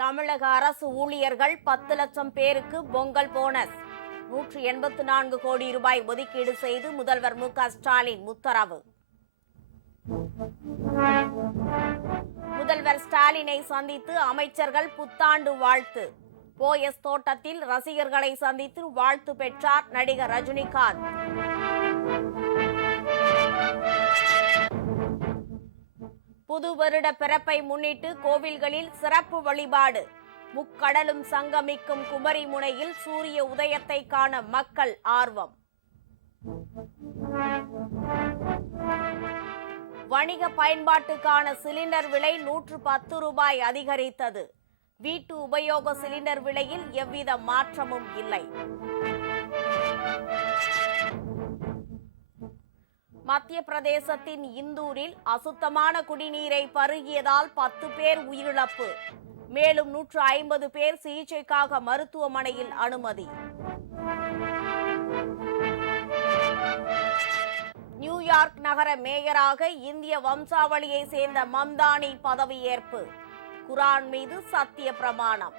தமிழக அரசு ஊழியர்கள் 10 லட்சம் பேருக்கு பொங்கல் போனஸ் 184 கோடி ரூபாய் ஒதுக்கீடு செய்து முதல்வர் மு.க.ஸ்டாலின் உத்தரவு. முதல்வர் ஸ்டாலினை சந்தித்து அமைச்சர்கள் புத்தாண்டு வாழ்த்து. போயஸ் தோட்டத்தில் ரசிகர்களை சந்தித்து வாழ்த்து பெற்றார் நடிகர் ரஜினிகாந்த். புது வருட பிறப்பை முன்னிட்டு கோவில்களில் சிறப்பு வழிபாடு. முக்கடலும் சங்கமிக்கும் குமரி முனையில் சூரிய உதயத்தை காண மக்கள் ஆர்வம். வணிக பயன்பாட்டுக்கான சிலிண்டர் விலை 110 ரூபாய் அதிகரித்தது. வீட்டு உபயோக சிலிண்டர் விலையில் எவ்வித மாற்றமும் இல்லை. மத்திய பிரதேசத்தின் இந்தூரில் அசுத்தமான குடிநீரை பருகியதால் 10 பேர் உயிரிழப்பு. மேலும் 150 பேர் சிகிச்சைக்காக மருத்துவமனையில் அனுமதி. நியூயார்க் நகர மேயராக இந்திய வம்சாவளியை சேர்ந்த மம்தானி பதவியேற்பு. குரான் மீது சத்திய பிரமாணம்.